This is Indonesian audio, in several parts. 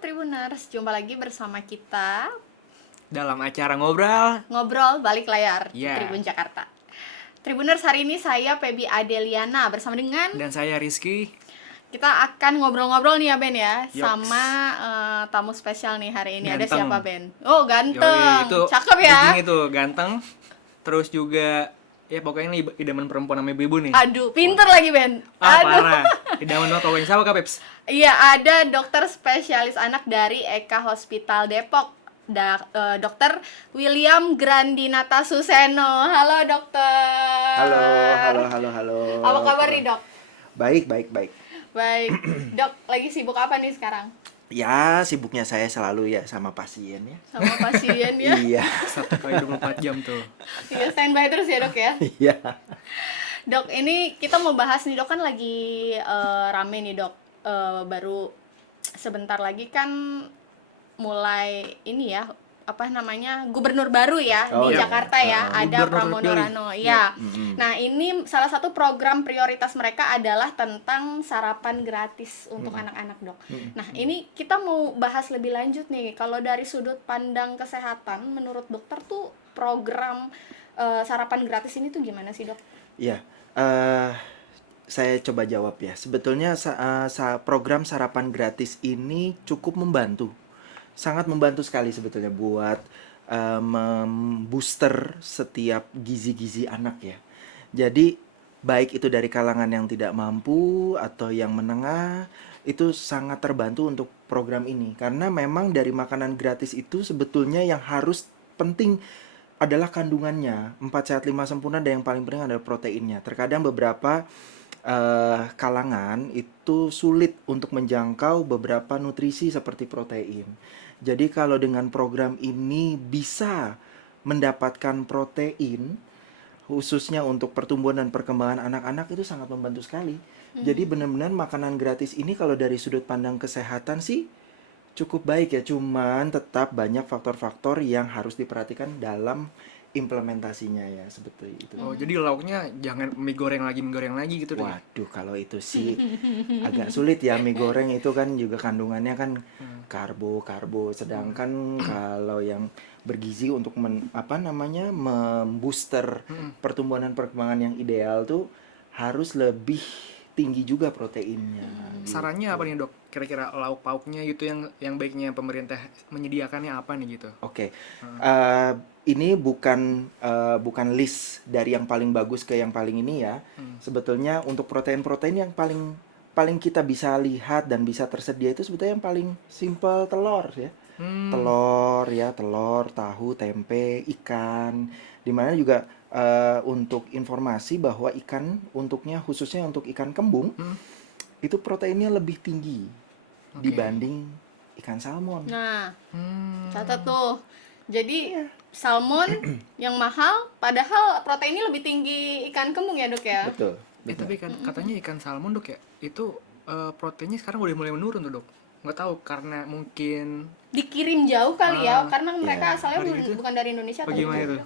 Tribuners, jumpa lagi bersama kita dalam acara ngobrol balik layar Yeah. Tribun Jakarta. Tribuners, hari ini saya Pebi Adeliana bersama dengan dan saya Rizky. kita akan ngobrol-ngobrol nih ya Ben ya. Yoks. Sama tamu spesial nih hari ini. Ada Ganteng. siapa Ben? Oh ganteng, Yoi, itu cakep ya. itu ganteng. Terus juga ya pokoknya ini idaman perempuan namanya Bebu nih. Aduh, pinter lagi Ben. Aduh. Parah. Idaman banget pokoknya. Siapa Kak Peps? Iya, ada dokter spesialis anak dari Eka Hospital Depok, Dokter William Grandinata Suseno. Halo dokter. Halo. Apa kabar nih dok? Baik. Baik, dok, lagi sibuk apa nih sekarang? Ya, sibuknya saya selalu ya sama pasien ya. Sama pasien ya? Iya. 1x24 jam tuh. Iya, standby terus ya dok ya? Iya. Dok, ini kita mau bahas nih dok, kan lagi rame nih dok. Baru sebentar lagi kan mulai ini ya, apa namanya, gubernur baru ya Oh, di iya. Jakarta ya, ada Gubernur Pramono terpilih. Rano ya. Mm-mm. Nah, ini salah satu program prioritas mereka adalah tentang sarapan gratis untuk anak-anak dok. Nah, ini kita mau bahas lebih lanjut nih, kalau dari sudut pandang kesehatan, menurut dokter tuh program sarapan gratis ini tuh gimana sih dok? Iya. Saya coba jawab ya. Sebetulnya program sarapan gratis ini cukup membantu. Sangat membantu sekali sebetulnya buat membooster setiap gizi-gizi anak ya. Jadi baik itu dari kalangan yang tidak mampu atau yang menengah, itu sangat terbantu untuk program ini. Karena memang dari makanan gratis itu sebetulnya yang harus penting adalah kandungannya. 4 sehat 5 sempurna, dan yang paling penting adalah proteinnya. Terkadang beberapa kalangan itu sulit untuk menjangkau beberapa nutrisi seperti protein. Jadi kalau dengan program ini bisa mendapatkan protein, khususnya untuk pertumbuhan dan perkembangan anak-anak, itu sangat membantu sekali. Jadi benar-benar makanan gratis ini kalau dari sudut pandang kesehatan sih cukup baik ya. Cuman tetap banyak faktor-faktor yang harus diperhatikan dalam implementasinya ya, seperti itu. Oh, jadi lauknya jangan mie goreng lagi gitu deh. Waduh, kalau itu sih agak sulit ya. Mie goreng itu kan juga kandungannya kan karbo. Sedangkan kalau yang bergizi untuk membooster pertumbuhan dan perkembangan yang ideal tuh harus lebih tinggi juga proteinnya. Sarannya gitu. apa nih dok? Kira-kira lauk pauknya gitu yang baiknya pemerintah menyediakannya apa nih gitu? Oke. Ini bukan list dari yang paling bagus ke yang paling ini ya. Sebetulnya untuk protein-protein yang paling kita bisa lihat dan bisa tersedia itu sebetulnya yang paling simple, telur ya. Telur, tahu, tempe, ikan. Dimana juga untuk informasi bahwa ikan khususnya untuk ikan kembung itu proteinnya lebih tinggi dibanding ikan salmon. Nah, catat tuh. Jadi salmon yang mahal, padahal proteinnya lebih tinggi ikan kembung ya dok ya? Betul. Tapi kan katanya ikan salmon dok ya, itu proteinnya sekarang udah mulai menurun tuh dok. Nggak tahu karena mungkin Dikirim jauh kali ya, karena mereka ya. asalnya Dari itu? bukan dari Indonesia atau bagaimana gitu. itu?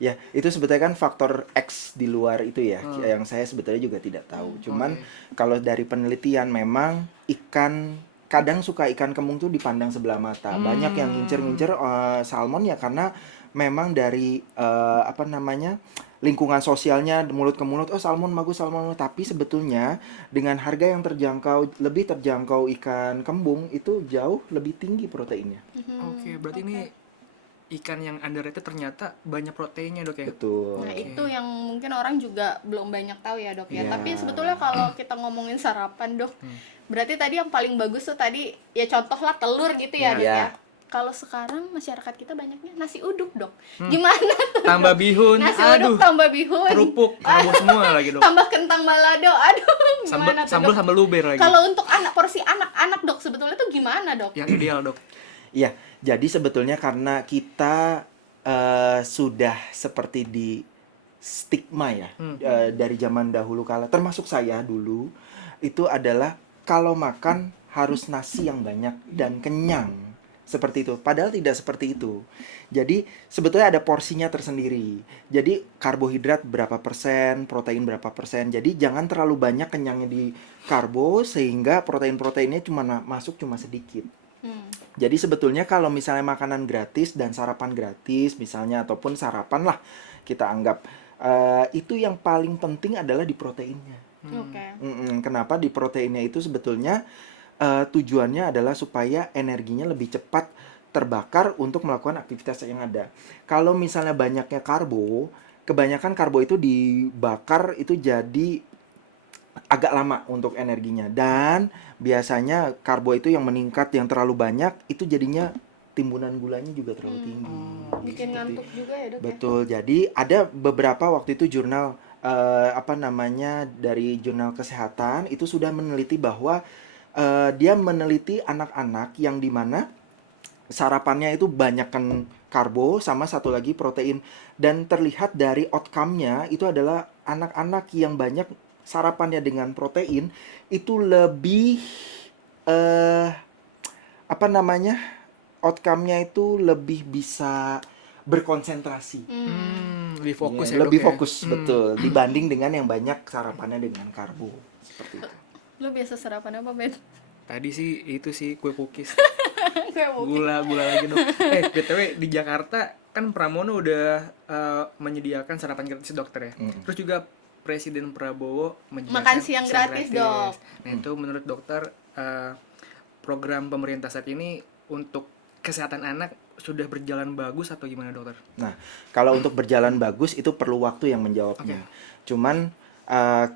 Ya, itu sebetulnya kan faktor X di luar itu ya, yang saya sebetulnya juga tidak tahu. Cuman kalau dari penelitian memang kadang suka ikan kembung tuh dipandang sebelah mata. Banyak yang ngincer-ngincer salmon ya karena memang dari lingkungan sosialnya mulut ke mulut, oh salmon bagus. Tapi sebetulnya dengan harga yang lebih terjangkau ikan kembung itu jauh lebih tinggi proteinnya. Oke, berarti ini ikan yang underrated ternyata banyak proteinnya dok ya? Betul. Nah itu yang mungkin orang juga belum banyak tahu ya dok ya. Ya. Tapi sebetulnya kalau kita ngomongin sarapan dok, berarti tadi yang paling bagus tuh tadi ya contoh lah telur gitu ya dok ya. Ya. Kalau sekarang masyarakat kita banyaknya nasi uduk dok. Gimana tuh? Tambah bihun, Nasi uduk tambah bihun, kerupuk, karbo semua lagi dok. tambah kentang balado. Aduh, gimana tuh Sambal dok? sambal luber lagi. Kalau untuk porsi anak-anak dok sebetulnya tuh gimana dok? Yang ideal dok. Iya, jadi sebetulnya karena kita sudah seperti di stigma ya, dari zaman dahulu kala, termasuk saya dulu, itu adalah kalau makan harus nasi yang banyak dan kenyang. Seperti itu. Padahal tidak seperti itu. Jadi sebetulnya ada porsinya tersendiri. Jadi karbohidrat berapa persen, protein berapa persen. Jadi jangan terlalu banyak kenyangnya di karbo sehingga protein-proteinnya masuk cuma sedikit. Jadi sebetulnya kalau misalnya makanan gratis dan sarapan gratis misalnya ataupun sarapan lah kita anggap itu yang paling penting adalah di proteinnya. Oke. Kenapa di proteinnya itu sebetulnya tujuannya adalah supaya energinya lebih cepat terbakar untuk melakukan aktivitas yang ada. Kalau misalnya banyaknya karbo, kebanyakan karbo itu dibakar itu jadi agak lama untuk energinya, dan biasanya karbo itu yang meningkat yang terlalu banyak itu jadinya timbunan gulanya juga terlalu tinggi. Bikin Seperti- ngantuk juga ya, Dok ya? Betul. Jadi ada beberapa waktu itu jurnal apa namanya dari jurnal kesehatan itu sudah meneliti bahwa dia meneliti anak-anak yang dimana sarapannya itu banyakkan karbo sama satu lagi protein, dan terlihat dari outcome-nya itu adalah anak-anak yang banyak sarapannya dengan protein itu lebih eh apa namanya outcome-nya itu lebih bisa berkonsentrasi. Lebih fokus Iya, ya, Dok, lebih ya? fokus betul dibanding dengan yang banyak sarapannya dengan karbo seperti itu. Lo biasa sarapan apa, Ben? Tadi sih itu sih kue cookies. Kayak mungkin. Gula lagi, Dok. BTW di Jakarta kan Pramono udah menyediakan sarapan gratis, dokter ya. Terus juga Presiden Prabowo menyediakan Makan siang gratis, Dok. Nah, itu menurut dokter program pemerintah saat ini untuk kesehatan anak sudah berjalan bagus atau gimana, dokter? Nah, kalau untuk berjalan bagus itu perlu waktu yang menjawabnya. Cuman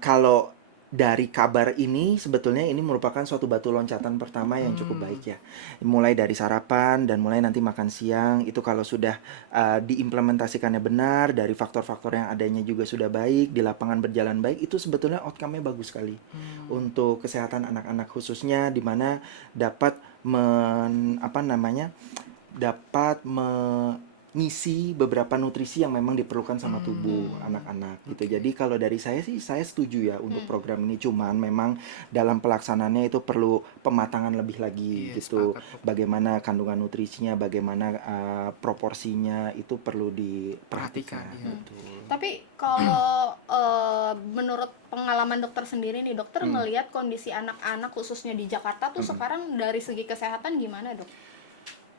kalau dari kabar ini sebetulnya ini merupakan suatu batu loncatan pertama yang cukup baik ya. Mulai dari sarapan dan mulai nanti makan siang itu kalau sudah diimplementasikannya benar, dari faktor-faktor yang adanya juga sudah baik, di lapangan berjalan baik, itu sebetulnya outcome-nya bagus sekali untuk kesehatan anak-anak khususnya di mana dapat dapat mengisi beberapa nutrisi yang memang diperlukan sama tubuh anak-anak gitu. Jadi kalau dari saya sih saya setuju ya untuk program ini, cuman memang dalam pelaksanaannya itu perlu pematangan lebih lagi Iya, gitu. sepakat. Bagaimana kandungan nutrisinya, bagaimana proporsinya itu perlu Perhatikan, diperhatikan. iya. Betul. Tapi kalau menurut pengalaman dokter sendiri nih, dokter melihat kondisi anak-anak khususnya di Jakarta tuh sekarang dari segi kesehatan gimana, Dok?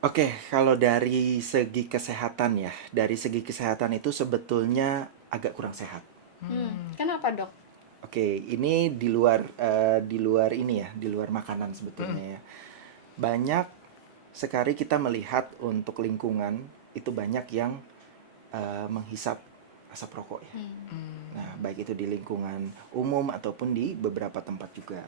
Oke, kalau dari segi kesehatan ya, dari segi kesehatan itu sebetulnya agak kurang sehat. Kenapa, Dok? Oke, ini di luar ini ya, di luar makanan sebetulnya ya. Banyak sekali kita melihat untuk lingkungan itu banyak yang menghisap asap rokok ya. Nah, baik itu di lingkungan umum ataupun di beberapa tempat juga.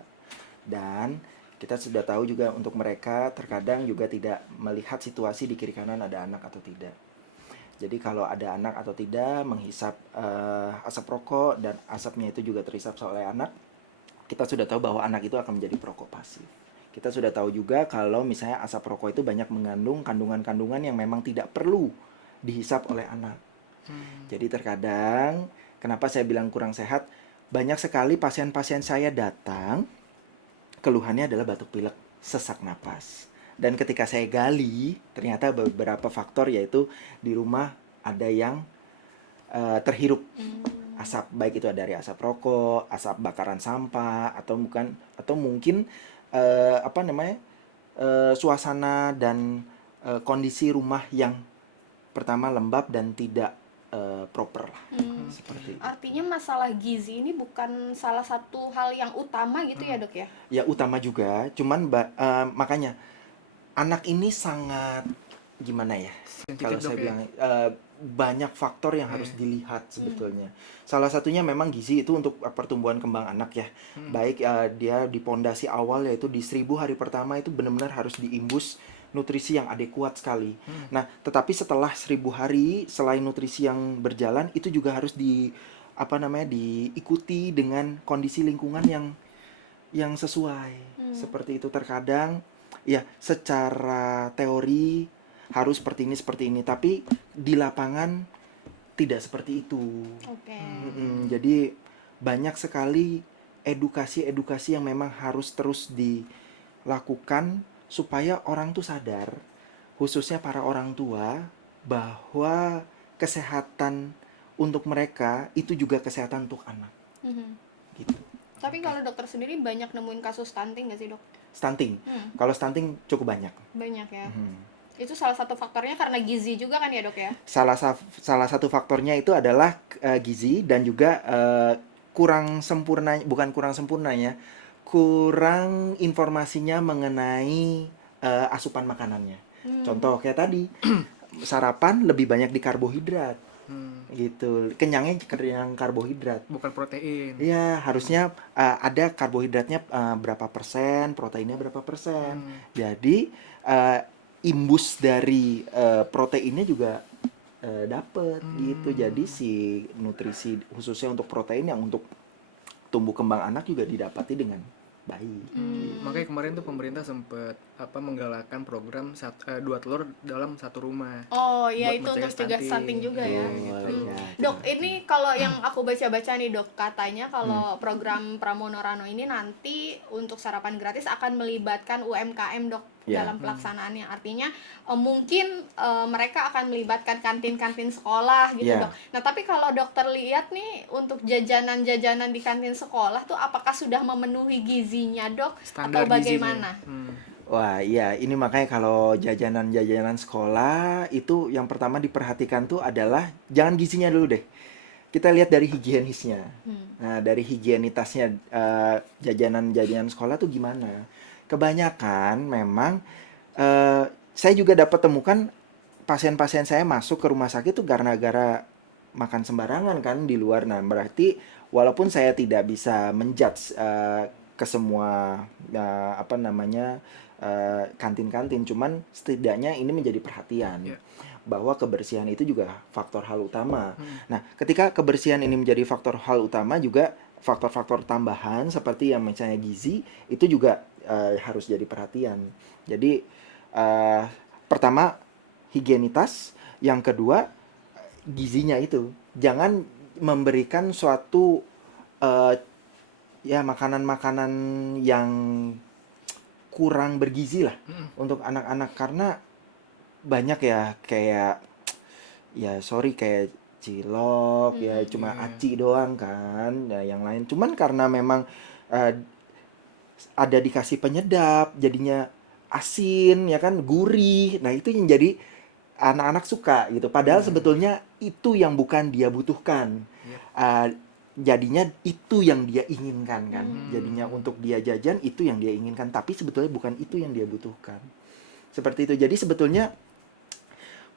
Dan kita sudah tahu juga untuk mereka terkadang juga tidak melihat situasi di kiri kanan ada anak atau tidak. Jadi kalau ada anak atau tidak menghisap asap rokok dan asapnya itu juga terhisap oleh anak, kita sudah tahu bahwa anak itu akan menjadi perokok pasif. Kita sudah tahu juga kalau misalnya asap rokok itu banyak mengandung kandungan-kandungan yang memang tidak perlu dihisap oleh anak. Jadi terkadang, kenapa saya bilang kurang sehat, banyak sekali pasien-pasien saya datang, keluhannya adalah batuk pilek, sesak napas. Dan ketika saya gali, ternyata beberapa faktor yaitu di rumah ada yang terhirup asap, baik itu dari asap rokok, asap bakaran sampah, atau mungkin suasana dan kondisi rumah yang pertama lembab dan tidak proper lah. Seperti itu. Artinya masalah gizi ini bukan salah satu hal yang utama gitu ya, Dok ya? Ya utama juga, cuman makanya anak ini sangat gimana ya? Sensitif, Kalau Dok, saya ya? bilang banyak faktor yang harus dilihat sebetulnya. Salah satunya memang gizi itu untuk pertumbuhan kembang anak ya. Baik dia di pondasi awal yaitu di 1000 hari pertama itu benar-benar harus diimbus nutrisi yang adekuat sekali. Nah, tetapi setelah 1000 hari selain nutrisi yang berjalan itu juga harus diikuti dengan kondisi lingkungan yang sesuai. Seperti itu terkadang ya secara teori harus seperti ini, tapi di lapangan tidak seperti itu. Oke. Jadi banyak sekali edukasi-edukasi yang memang harus terus dilakukan supaya orang tuh sadar, khususnya para orang tua, bahwa kesehatan untuk mereka itu juga kesehatan untuk anak. Gitu. Tapi kalau dokter sendiri banyak nemuin kasus stunting nggak sih, Dok? stunting. Kalau stunting cukup banyak. Banyak ya. Itu salah satu faktornya karena gizi juga kan ya dok ya? Salah satu faktornya itu adalah gizi dan juga kurang sempurna, bukan kurang sempurnanya, kurang informasinya mengenai asupan makanannya. Contoh kayak tadi, sarapan lebih banyak di karbohidrat. Gitu, kenyang karbohidrat, bukan protein. Iya, harusnya ada karbohidratnya berapa persen, proteinnya berapa persen. Jadi imbus dari proteinnya juga dapet gitu. Jadi si nutrisi khususnya untuk protein yang untuk tumbuh kembang anak juga didapati dengan baik. Makanya kemarin tuh pemerintah sempat menggalakkan program 2 telur dalam 1 rumah. Oh iya, buat itu untuk mencegah cegah stunting juga ya. gitu. Dok, ini kalau yang aku baca-baca nih dok, katanya kalau program Pramono Rano ini nanti untuk sarapan gratis akan melibatkan UMKM dok dalam pelaksanaannya. Artinya mungkin mereka akan melibatkan kantin-kantin sekolah gitu dok. Nah tapi kalau dokter lihat nih untuk jajanan-jajanan di kantin sekolah tuh apakah sudah memenuhi gizinya dok? Standar atau bagaimana? Wah iya, ini makanya kalau jajanan-jajanan sekolah itu yang pertama diperhatikan tuh adalah jangan gizinya dulu deh. Kita lihat dari higienisnya. Nah dari higienitasnya jajanan-jajanan sekolah tuh gimana? Kebanyakan memang saya juga dapat temukan pasien-pasien saya masuk ke rumah sakit tuh gara-gara makan sembarangan kan di luar. Nah berarti walaupun saya tidak bisa menjudge ke semua kantin-kantin, cuman setidaknya ini menjadi perhatian bahwa kebersihan itu juga faktor hal utama. Nah, ketika kebersihan ini menjadi faktor hal utama, juga faktor-faktor tambahan seperti yang misalnya gizi itu juga harus jadi perhatian. Jadi pertama higienitas, yang kedua gizinya itu. Jangan memberikan suatu makanan-makanan yang kurang bergizi lah untuk anak-anak, karena banyak ya kayak kayak cilok cuma aci doang kan, yang lain cuman karena memang ada dikasih penyedap jadinya asin ya kan, gurih. Nah itu yang jadi anak-anak suka gitu, padahal sebetulnya itu yang bukan dia butuhkan. Jadinya itu yang dia inginkan kan. Jadinya untuk dia jajan itu yang dia inginkan, tapi sebetulnya bukan itu yang dia butuhkan. Seperti itu. Jadi sebetulnya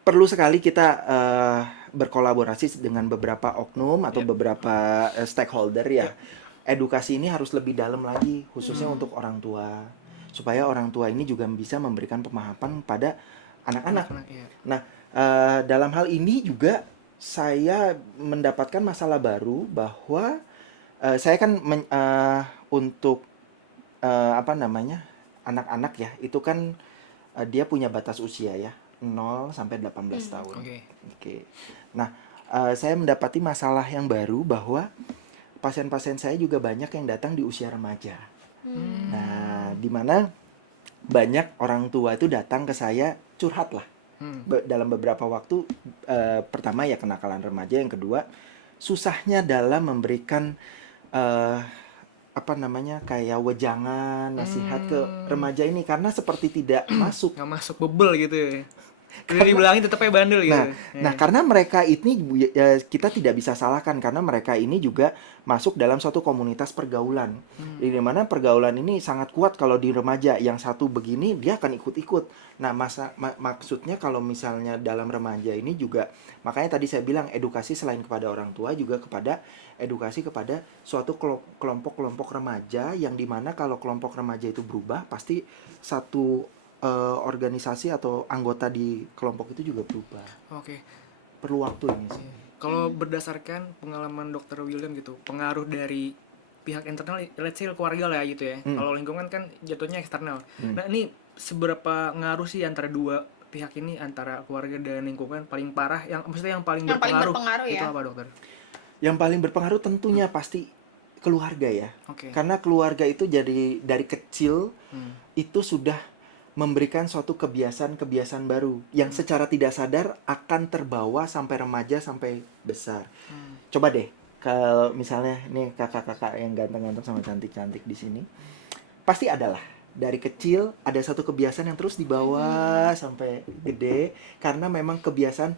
perlu sekali kita berkolaborasi dengan beberapa oknum atau beberapa stakeholder ya. Edukasi ini harus lebih dalam lagi, khususnya untuk orang tua, supaya orang tua ini juga bisa memberikan pemahaman pada anak-anak. Nah, dalam hal ini juga saya mendapatkan masalah baru bahwa saya kan untuk anak-anak ya, itu kan dia punya batas usia ya, 0 sampai 18 tahun. Oke. Nah, saya mendapati masalah yang baru bahwa pasien-pasien saya juga banyak yang datang di usia remaja. Nah, di mana banyak orang tua itu datang ke saya curhat lah. Dalam beberapa waktu, pertama ya kenakalan remaja, yang kedua susahnya dalam memberikan kayak wejangan, nasihat ke remaja ini, karena seperti tidak masuk. Nggak masuk, bebel gitu ya. Udah dibilangin tetap aja bandel gitu. Nah, karena mereka ini kita tidak bisa salahkan, karena mereka ini juga masuk dalam suatu komunitas pergaulan. Di mana pergaulan ini sangat kuat kalau di remaja. Yang satu begini dia akan ikut-ikut. Nah, maksudnya kalau misalnya dalam remaja ini juga, makanya tadi saya bilang edukasi selain kepada orang tua juga kepada edukasi kepada suatu kelompok-kelompok remaja, yang dimana kalau kelompok remaja itu berubah, pasti satu organisasi atau anggota di kelompok itu juga berubah. Perlu waktu ini sih. Kalau berdasarkan pengalaman Dr. William gitu, pengaruh dari pihak internal, let's say keluarga lah gitu ya. Kalau lingkungan kan jatuhnya eksternal. Nah ini seberapa ngaruh sih antara dua pihak ini, antara keluarga dan lingkungan paling parah, yang maksudnya yang paling berpengaruh itu ya? apa dokter? Yang paling berpengaruh tentunya pasti keluarga ya. Karena keluarga itu jadi dari kecil itu sudah memberikan suatu kebiasaan-kebiasaan baru yang secara tidak sadar akan terbawa sampai remaja sampai besar. Coba deh kalau misalnya nih kakak-kakak yang ganteng-ganteng sama cantik-cantik di sini, pasti adalah dari kecil ada satu kebiasaan yang terus dibawa sampai gede, karena memang kebiasaan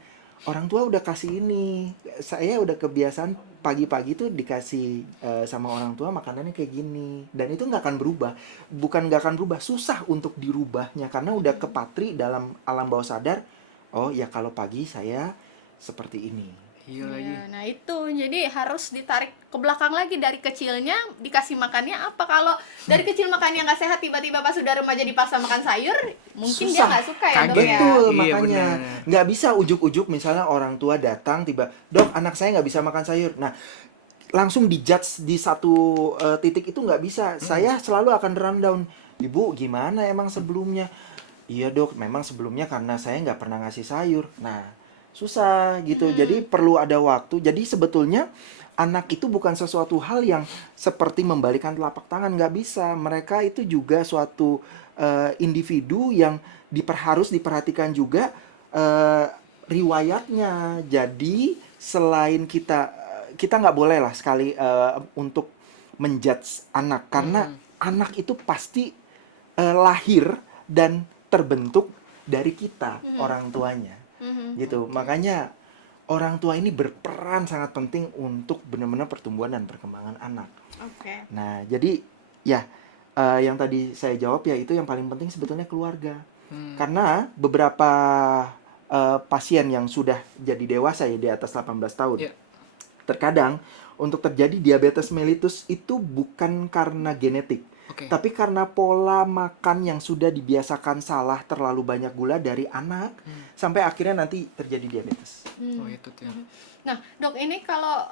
orang tua udah kasih ini. Saya udah kebiasaan pagi-pagi tuh dikasih sama orang tua makanannya kayak gini, dan itu nggak akan berubah. Bukan nggak akan berubah, susah untuk dirubahnya karena udah kepatri dalam alam bawah sadar. Oh ya, kalau pagi saya seperti ini. Iya lagi. Ya, nah itu jadi harus ditarik ke belakang lagi, dari kecilnya dikasih makannya apa. Kalau dari kecil makannya nggak sehat, tiba-tiba pas sudah remaja dipaksa makan sayur, mungkin dia Susah. nggak suka ya Kaget. dok ya. Betul, Iya, makanya benar. nggak bisa ujuk-ujuk. Misalnya orang tua datang tiba, dok anak saya nggak bisa makan sayur. Nah, langsung dijudge di satu titik itu nggak bisa. Saya selalu akan rundown. Ibu gimana emang sebelumnya? Iya dok, memang sebelumnya karena saya nggak pernah ngasih sayur. Nah, susah gitu. Jadi perlu ada waktu. Jadi sebetulnya anak itu bukan sesuatu hal yang seperti membalikan telapak tangan, nggak bisa. Mereka itu juga suatu individu yang harus diperhatikan juga riwayatnya. Jadi selain kita nggak boleh lah sekali untuk menjudge anak, karena anak itu pasti lahir dan terbentuk dari kita, orang tuanya. Gitu. Makanya orang tua ini berperan sangat penting untuk benar-benar pertumbuhan dan perkembangan anak. Oke. Nah, jadi ya yang tadi saya jawab ya, itu yang paling penting sebetulnya keluarga. Karena beberapa pasien yang sudah jadi dewasa ya, di atas 18 tahun. Iya. Terkadang untuk terjadi diabetes mellitus itu bukan karena genetik, Oke. tapi karena pola makan yang sudah dibiasakan salah, terlalu banyak gula dari anak, sampai akhirnya nanti terjadi diabetes. Oh itu tuh. Nah dok, ini kalau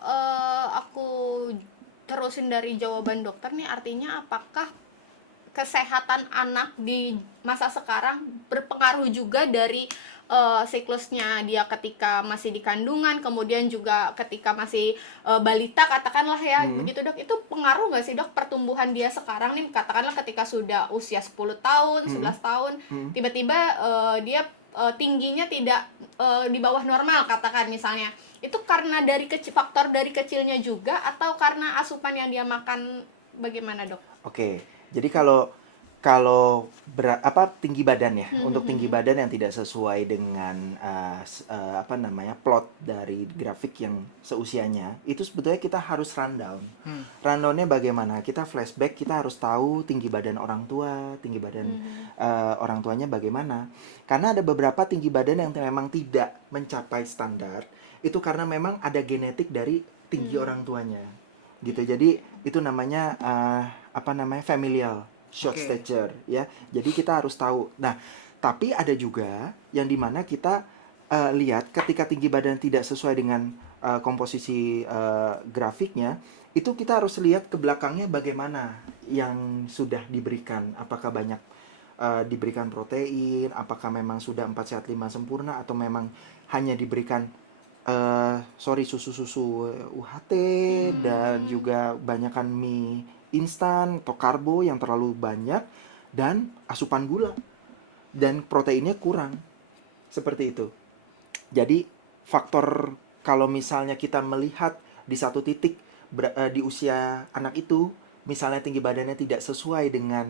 aku terusin dari jawaban dokter nih, artinya apakah kesehatan anak di masa sekarang berpengaruh juga dari siklusnya dia ketika masih di kandungan, kemudian juga ketika masih balita katakanlah ya, begitu dok. Itu pengaruh nggak sih dok pertumbuhan dia sekarang nih, katakanlah ketika sudah usia 10 tahun, 11 tahun, tiba-tiba dia tingginya tidak di bawah normal katakan misalnya. Itu karena dari faktor dari kecilnya juga, atau karena asupan yang dia makan, bagaimana dok? Oke, jadi kalau tinggi badan ya, untuk tinggi badan yang tidak sesuai dengan plot dari grafik yang seusianya, itu sebetulnya kita harus rundown. Rundownnya bagaimana? Kita flashback, kita harus tahu tinggi badan orang tua, tinggi badan orang tuanya bagaimana. Karena ada beberapa tinggi badan yang memang tidak mencapai standar, itu karena memang ada genetik dari tinggi orang tuanya, gitu. Jadi itu namanya familial short stature ya. Jadi kita harus tahu. Nah, tapi ada juga yang dimana kita lihat ketika tinggi badan tidak sesuai dengan komposisi grafiknya, itu kita harus lihat ke belakangnya bagaimana yang sudah diberikan. Apakah banyak diberikan protein, apakah memang sudah 4 sehat 5 sempurna, atau memang hanya diberikan susu-susu UHT dan juga banyakkan mie instan atau karbo yang terlalu banyak, dan asupan gula dan proteinnya kurang, seperti itu. Jadi faktor, kalau misalnya kita melihat di satu titik di usia anak itu, misalnya tinggi badannya tidak sesuai dengan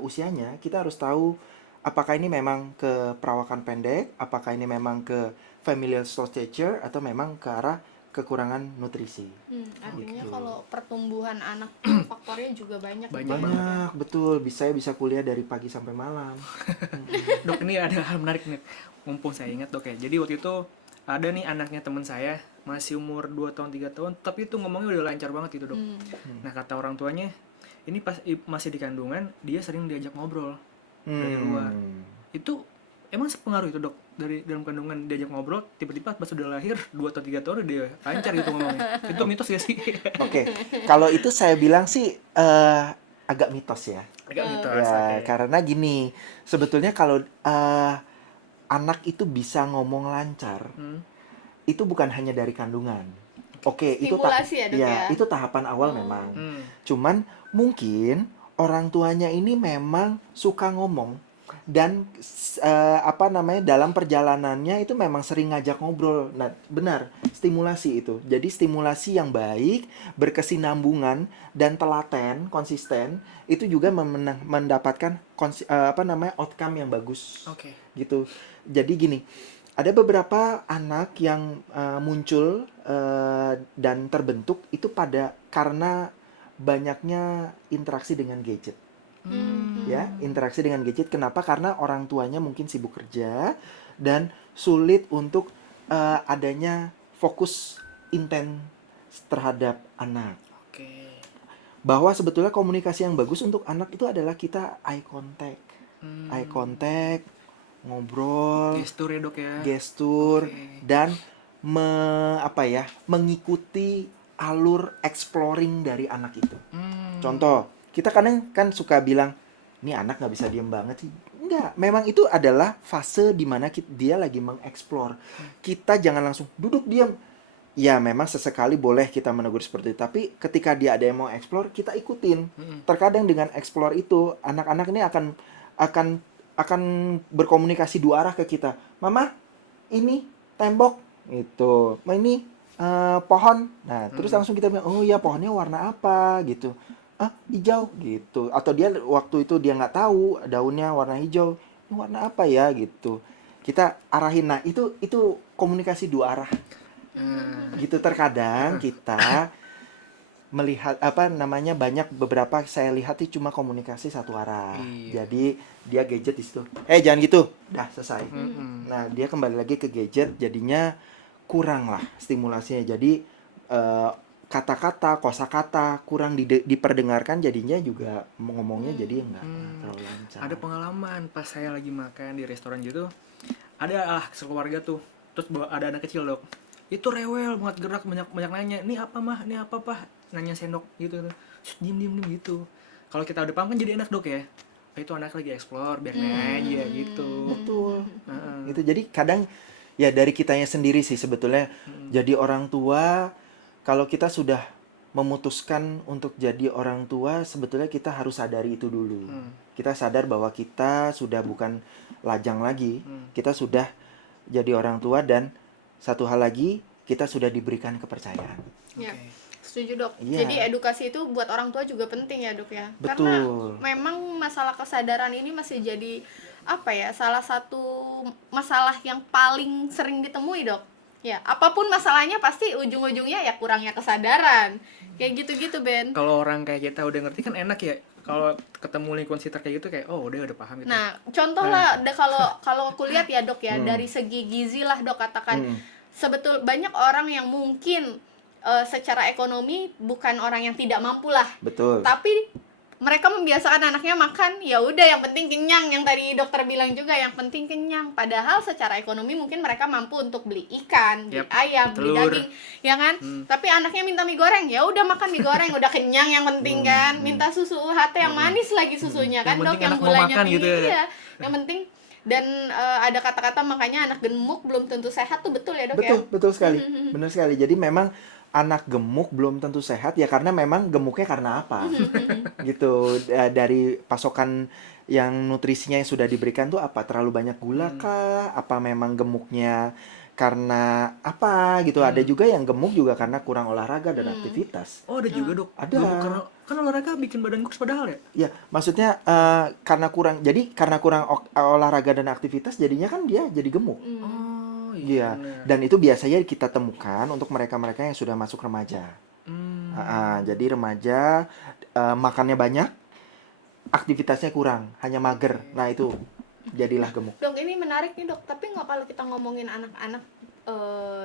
usianya, kita harus tahu apakah ini memang ke perawakan pendek, apakah ini memang ke familial short stature, atau memang ke arah kekurangan nutrisi. Artinya Gitu. kalau pertumbuhan anak faktornya juga banyak. Banyak, betul. Saya bisa kuliah dari pagi sampai malam. Dok, ini ada hal menarik nih, mumpung saya ingat dok ya. Jadi waktu itu ada nih anaknya teman saya, masih umur 2 tahun 3 tahun, tapi itu ngomongnya udah lancar banget gitu dok. Nah kata orang tuanya, ini pas masih di kandungan, dia sering diajak ngobrol dari luar. Itu emang sepengaruh itu dok, dari dalam kandungan diajak ngobrol, tiba-tiba pas sudah lahir 2 atau 3 tahun dia lancar gitu ngomongnya. Itu mitos gak sih? Oke, kalau itu saya bilang sih agak mitos ya. Agak mitos. Ya, karena gini, sebetulnya kalau anak itu bisa ngomong lancar, itu bukan hanya dari kandungan. Oke, Stimulasi ya, Dok, ya? itu tahapan awal memang. Cuman mungkin orang tuanya ini memang suka ngomong. dan dalam perjalanannya itu memang sering ngajak ngobrol. Nah, benar, stimulasi itu. Jadi stimulasi yang baik, berkesinambungan dan telaten, konsisten, itu juga mendapatkan outcome yang bagus. Oke. Gitu. Jadi gini, ada beberapa anak yang muncul dan terbentuk itu karena banyaknya interaksi dengan gadget. Ya, interaksi dengan gadget. Kenapa? Karena orang tuanya mungkin sibuk kerja dan sulit untuk adanya fokus intens terhadap anak. Oke. Bahwa sebetulnya komunikasi yang bagus untuk anak itu adalah kita eye contact. Eye contact, ngobrol, Gestur ya, Dok ya. gestur, Oke. dan mengikuti alur exploring dari anak itu. Contoh, kita kadang kan suka bilang, ini anak nggak bisa diem banget sih. Enggak, memang itu adalah fase di mana dia lagi mengeksplor. Kita jangan langsung duduk diam. Ya, memang sesekali boleh kita menegur seperti itu. Tapi ketika dia ada yang mau eksplor, kita ikutin. Terkadang dengan eksplor itu, anak-anak ini akan berkomunikasi dua arah ke kita. Mama, ini tembok, gitu. Ma, ini pohon. Nah, terus langsung kita bilang, oh ya pohonnya warna apa, gitu. Hijau, gitu. Atau dia waktu itu dia nggak tahu daunnya warna hijau. Ini warna apa ya, gitu. Kita arahin. Nah, itu komunikasi dua arah. Gitu. Terkadang kita melihat banyak beberapa saya lihat itu cuma komunikasi satu arah. Iya. Jadi dia gadget di situ. Jangan gitu. Dah selesai. Nah, dia kembali lagi ke gadget, jadinya kurang lah stimulasinya. Jadi kata-kata, kosakata kurang diperdengarkan, jadinya juga ngomongnya jadi enggak terlalu lancar. Ada pengalaman pas saya lagi makan di restoran gitu, ada sekeluarga tuh, terus ada anak kecil, Dok. Itu rewel banget, gerak, banyak nanya, ini apa mah, ini apa Pak, nanya sendok gitu. Diem gitu. Kalau kita udah paham kan jadi enak, Dok ya. Itu anak lagi explore, biar aja gitu. Betul. Itu jadi kadang ya dari kitanya sendiri sih sebetulnya. Jadi orang tua, kalau kita sudah memutuskan untuk jadi orang tua, sebetulnya kita harus sadari itu dulu. Kita sadar bahwa kita sudah bukan lajang lagi. Kita sudah jadi orang tua, dan satu hal lagi, kita sudah diberikan kepercayaan. Ya, setuju, Dok. Iya. Jadi edukasi itu buat orang tua juga penting ya, Dok ya. Betul. Karena memang masalah kesadaran ini masih jadi salah satu masalah yang paling sering ditemui, Dok. Ya, apapun masalahnya pasti ujung-ujungnya ya kurangnya kesadaran. Kayak gitu-gitu, Ben. Kalau orang kayak kita udah ngerti kan enak ya. Kalau ketemu lingkungan sekitar kayak gitu, kayak udah paham gitu. Nah, contoh lah kalau aku lihat ya, Dok ya, dari segi gizi lah, Dok, katakan banyak orang yang mungkin secara ekonomi bukan orang yang tidak mampu lah. Betul. Tapi mereka membiasakan anaknya makan, ya udah yang penting kenyang, yang tadi dokter bilang juga yang penting kenyang. Padahal secara ekonomi mungkin mereka mampu untuk beli ikan, beli ayam, beli telur, daging, ya kan? Tapi anaknya minta mie goreng, ya udah makan mie goreng, udah kenyang yang penting kan. Minta susu UHT yang manis lagi susunya kan, Yang Dok, penting yang anak mau gulanya makan tinggi. gitu ya. Iya, yang penting. Dan ada kata-kata makanya anak gemuk belum tentu sehat tuh, betul ya, Dok? Betul sekali. Benar sekali. Jadi memang anak gemuk belum tentu sehat ya, karena memang gemuknya karena apa gitu. Dari pasokan yang nutrisinya yang sudah diberikan tuh apa, terlalu banyak gula kah, apa memang gemuknya karena apa gitu. Ada juga yang gemuk juga karena kurang olahraga dan aktivitas. Ada juga, Dok. Ada. Gemuk karena olahraga bikin badan kurus padahal ya. Ya, maksudnya karena kurang olahraga dan aktivitas, jadinya kan dia jadi gemuk. Iya, dan itu biasanya kita temukan untuk mereka-mereka yang sudah masuk remaja. Jadi remaja makannya banyak, aktivitasnya kurang, hanya mager. Nah, itu jadilah gemuk. Dok, ini menarik nih, Dok. Tapi nggak kalau kita ngomongin anak-anak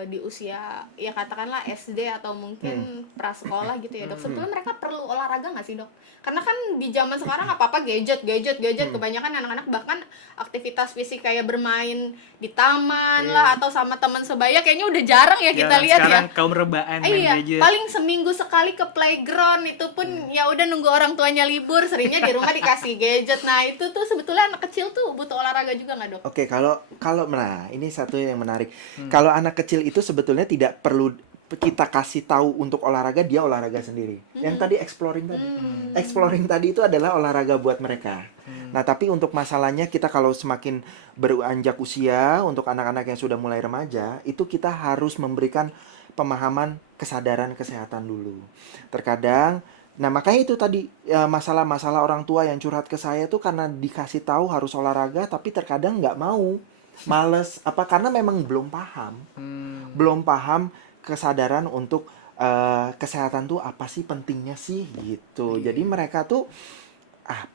di usia ya katakanlah SD atau mungkin prasekolah gitu ya, Dok. Sebetulnya mereka perlu olahraga nggak sih, Dok? Karena kan di zaman sekarang apa-apa gadget. Kebanyakan anak-anak bahkan aktivitas fisik kayak bermain di taman lah atau sama teman sebaya kayaknya udah jarang ya kita lihat ya. Sekarang kaum rebahan main gadget. Paling seminggu sekali ke playground, itu pun ya udah nunggu orang tuanya libur, seringnya di rumah dikasih gadget. Nah, itu tuh sebetulnya anak kecil tuh butuh olahraga juga nggak, Dok? Oke, kalau nah ini satu yang menarik. Kalau anak kecil itu sebetulnya tidak perlu kita kasih tahu untuk olahraga, dia olahraga sendiri. Yang tadi exploring tadi. Exploring tadi itu adalah olahraga buat mereka. Nah, tapi untuk masalahnya kita kalau semakin beranjak usia, untuk anak-anak yang sudah mulai remaja, itu kita harus memberikan pemahaman kesadaran kesehatan dulu. Terkadang, nah makanya itu tadi masalah-masalah orang tua yang curhat ke saya tuh karena dikasih tahu harus olahraga, tapi terkadang nggak mau, males, apa karena memang belum paham kesadaran untuk kesehatan tuh apa sih, pentingnya sih gitu. Jadi mereka tuh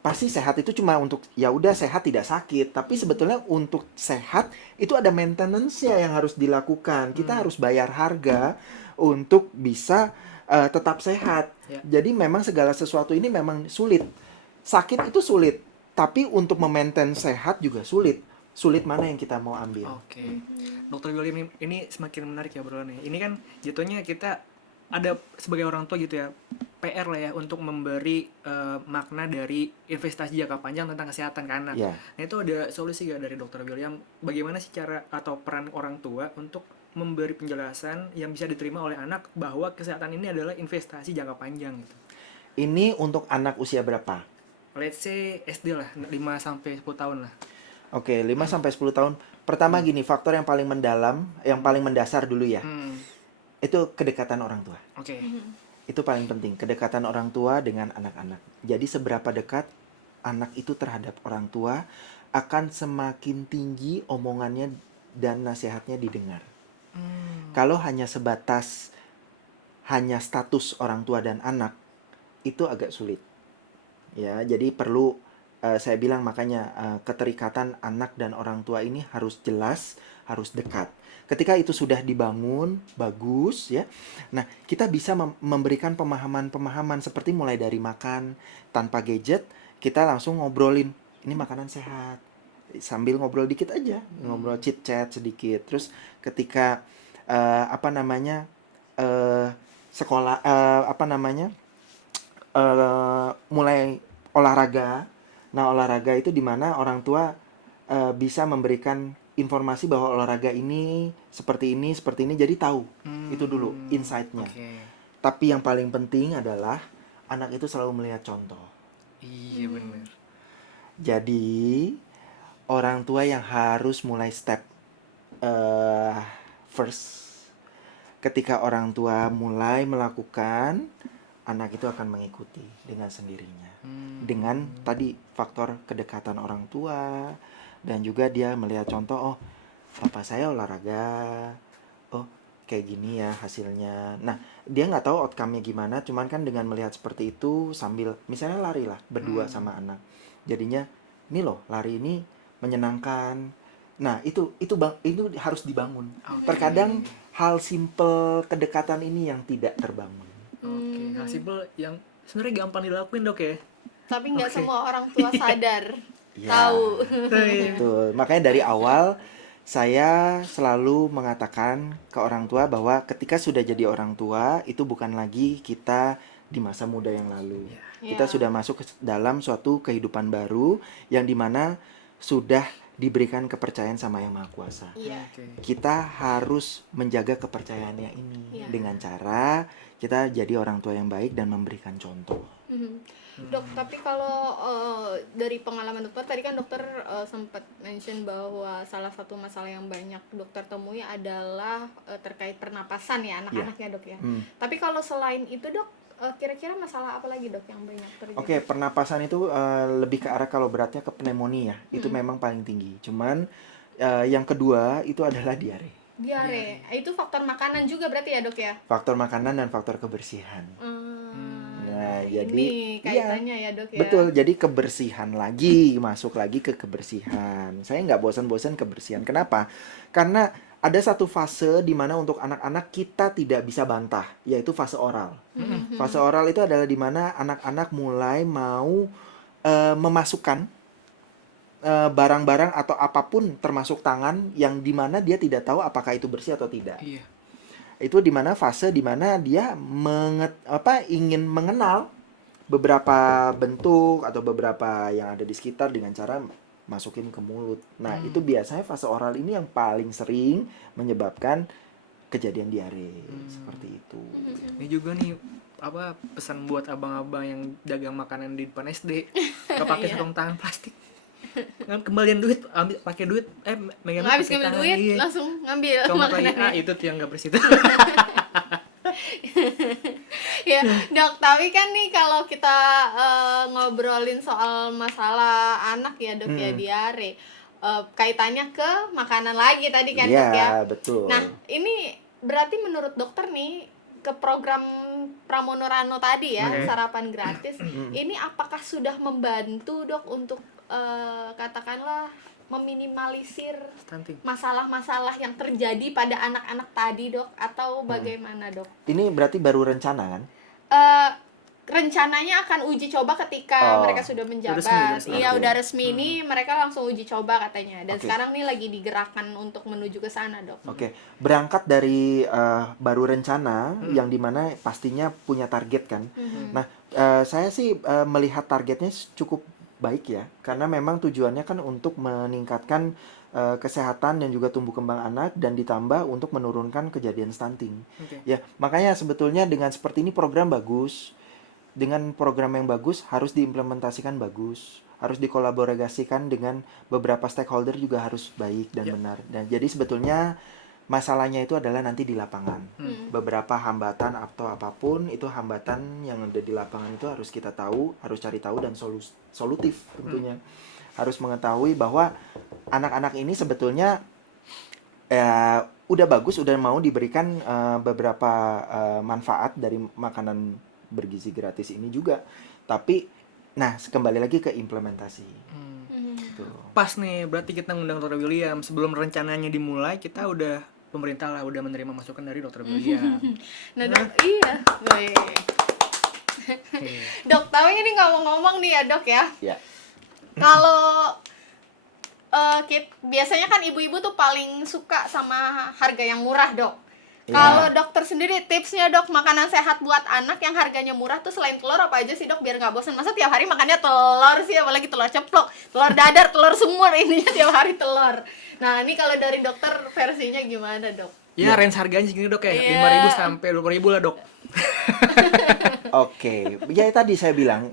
pasti sehat itu cuma untuk ya udah sehat tidak sakit, tapi sebetulnya untuk sehat itu ada maintenance-nya yang harus dilakukan. Kita harus bayar harga untuk bisa tetap sehat. Jadi memang segala sesuatu ini memang sulit. Sakit itu sulit, tapi untuk memaintain sehat juga sulit. Sulit mana yang kita mau ambil? Oke. Dokter William ini semakin menarik ya obrolannya. Ini kan jatuhnya kita ada sebagai orang tua gitu ya, PR lah ya untuk memberi makna dari investasi jangka panjang tentang kesehatan ke anak. Nah itu ada solusi gak dari Dokter William? Bagaimana sih cara atau peran orang tua untuk memberi penjelasan yang bisa diterima oleh anak bahwa kesehatan ini adalah investasi jangka panjang gitu? Ini untuk anak usia berapa? Let's say SD lah, 5-10 tahun lah. Oke, 5-10 tahun. Pertama gini, faktor yang paling mendalam, yang paling mendasar dulu ya. Itu kedekatan orang tua. Oke. Itu paling penting, kedekatan orang tua dengan anak-anak. Jadi seberapa dekat anak itu terhadap orang tua akan semakin tinggi omongannya dan nasihatnya didengar. Kalau hanya sebatas hanya status orang tua dan anak, itu agak sulit. Ya, jadi perlu saya bilang makanya keterikatan anak dan orang tua ini harus jelas, harus dekat. Ketika itu sudah dibangun, bagus ya. Nah, kita bisa memberikan pemahaman-pemahaman seperti mulai dari makan tanpa gadget, kita langsung ngobrolin, ini makanan sehat. Sambil ngobrol dikit aja, ngobrol chit-chat sedikit. Terus ketika sekolah mulai olahraga. Nah, olahraga itu di mana orang tua bisa memberikan informasi bahwa olahraga ini, seperti ini, jadi tahu. Itu dulu insight-nya. Tapi yang paling penting adalah anak itu selalu melihat contoh. Iya benar. Jadi orang tua yang harus mulai step first. Ketika orang tua mulai melakukan, anak itu akan mengikuti dengan sendirinya. Dengan tadi faktor kedekatan orang tua, dan juga dia melihat contoh, oh papa saya olahraga, oh kayak gini ya hasilnya. Nah, dia nggak tahu outcome-nya gimana, cuman kan dengan melihat seperti itu sambil misalnya lari lah berdua sama anak, jadinya ini loh lari ini menyenangkan. Nah itu harus dibangun. Terkadang hal simple kedekatan ini yang tidak terbangun. Oke, hal simple yang sebenarnya gampang dilakuin dok ya. Tapi nggak semua orang tua sadar. Ya, Tahu. betul. Makanya dari awal saya selalu mengatakan ke orang tua bahwa ketika sudah jadi orang tua itu bukan lagi kita di masa muda yang lalu. Kita sudah masuk ke dalam suatu kehidupan baru yang dimana sudah diberikan kepercayaan sama Yang Maha Kuasa. Kita harus menjaga kepercayaannya ini dengan cara kita jadi orang tua yang baik dan memberikan contoh. Dok, tapi kalau dari pengalaman dokter, tadi kan dokter sempat mention bahwa salah satu masalah yang banyak dokter temui adalah terkait pernapasan ya anak-anaknya dok ya. Tapi kalau selain itu dok, kira-kira masalah apa lagi dok yang banyak terjadi? Oke, pernapasan itu lebih ke arah kalau beratnya ke pneumonia, itu memang paling tinggi. Cuman yang kedua itu adalah diare. Diare, itu faktor makanan juga berarti ya dok ya? Faktor makanan dan faktor kebersihan. Nah, jadi ini kaitannya ya dok ya? Betul, jadi kebersihan lagi, masuk lagi ke kebersihan. Saya nggak bosan-bosan kebersihan. Kenapa? Karena ada satu fase di mana untuk anak-anak kita tidak bisa bantah, yaitu fase oral. Fase oral itu adalah di mana anak-anak mulai mau memasukkan barang-barang atau apapun termasuk tangan yang di mana dia tidak tahu apakah itu bersih atau tidak. Itu di mana fase di mana dia ingin mengenal beberapa bentuk atau beberapa yang ada di sekitar dengan cara masukin ke mulut. Nah, itu biasanya fase oral ini yang paling sering menyebabkan kejadian diare seperti itu. Ini juga nih apa pesan buat abang-abang yang dagang makanan di depan SD, nggak pakai Iya. sarung tangan plastik. Kan kembalian duit, ambil pakai duit, megang duit Habis pakai ngambil tangan. duit Iya. langsung ngambil Kalau pakai makanannya. itu tuh yang nggak bersih tuh. Ya, Dok, tapi kan nih kalau kita ngobrolin soal masalah anak ya, Dok, ya diare. Kaitannya ke makanan lagi tadi kan, Dok, ya. Iya, betul. Nah, ini berarti menurut dokter nih ke program Pramono Rano tadi ya, Oke. sarapan gratis, ini apakah sudah membantu, Dok, untuk katakanlah meminimalisir Stunting. masalah-masalah yang terjadi pada anak-anak tadi, Dok, atau bagaimana, Dok? Ini berarti baru rencana kan? Rencananya akan uji coba ketika Oh. mereka sudah menjabat. Udah resmi. Iya, Oke. udah resmi ini mereka langsung uji coba katanya. Dan Oke. sekarang nih lagi digerakkan untuk menuju ke sana, Dok. Oke, berangkat dari baru rencana yang dimana pastinya punya target kan. Nah, saya sih melihat targetnya cukup baik ya, karena memang tujuannya kan untuk meningkatkan kesehatan dan juga tumbuh kembang anak dan ditambah untuk menurunkan kejadian stunting. Oke. Ya, makanya sebetulnya dengan seperti ini program bagus. Dengan program yang bagus harus diimplementasikan bagus, harus dikolaborasikan dengan beberapa stakeholder juga harus baik dan Ya. benar. Dan jadi sebetulnya masalahnya itu adalah nanti di lapangan. Beberapa hambatan atau apapun itu hambatan yang ada di lapangan itu harus kita tahu, harus cari tahu dan solutif tentunya. Harus mengetahui bahwa anak-anak ini sebetulnya udah bagus, udah mau diberikan beberapa manfaat dari makanan bergizi gratis ini juga. Tapi, nah kembali lagi ke implementasi. Gitu. Pas nih, berarti kita ngundang Dr. William. Sebelum rencananya dimulai, kita udah pemerintah lah udah menerima masukan dari Dr. William. Nah, Dok, iya. Wih. Dok, tapi ini ngomong-ngomong nih ya, Dok ya. Ya. Kalau biasanya kan ibu-ibu tuh paling suka sama harga yang murah, Dok. Iya. Kalau dokter sendiri tipsnya, Dok, makanan sehat buat anak yang harganya murah tuh selain telur apa aja sih, Dok, biar nggak bosan? Masa tiap hari makannya telur sih, apalagi telur ceplok, telur dadar, telur semur, ininya tiap hari telur. Nah, ini kalau dari dokter versinya gimana, Dok? Ya, range harganya segini dok ya, Iya. 5.000 sampai 20.000 lah dok. Oke, ya tadi saya bilang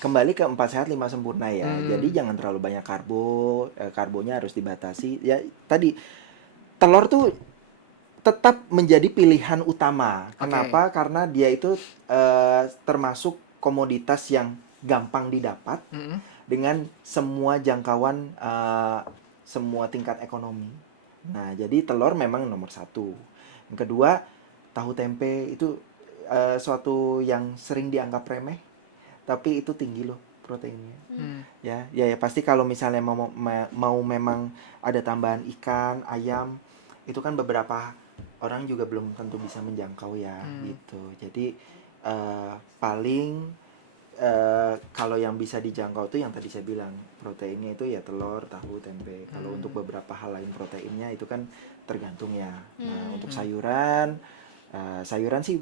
kembali ke 4 sehat 5 sempurna ya. Jadi jangan terlalu banyak karbo, karbonya harus dibatasi. Ya tadi telur tuh tetap menjadi pilihan utama. Kenapa? Karena dia itu termasuk komoditas yang gampang didapat dengan semua jangkauan semua tingkat ekonomi. Nah, jadi telur memang nomor 1. Yang kedua, tahu tempe itu suatu yang sering dianggap remeh, tapi itu tinggi loh proteinnya. Ya pasti kalau misalnya mau memang ada tambahan ikan, ayam, itu kan beberapa orang juga belum tentu bisa menjangkau ya, gitu. Jadi paling kalau yang bisa dijangkau itu yang tadi saya bilang, proteinnya itu ya telur, tahu, tempe. Kalau untuk beberapa hal lain proteinnya itu kan tergantung ya. Nah, untuk sayuran sih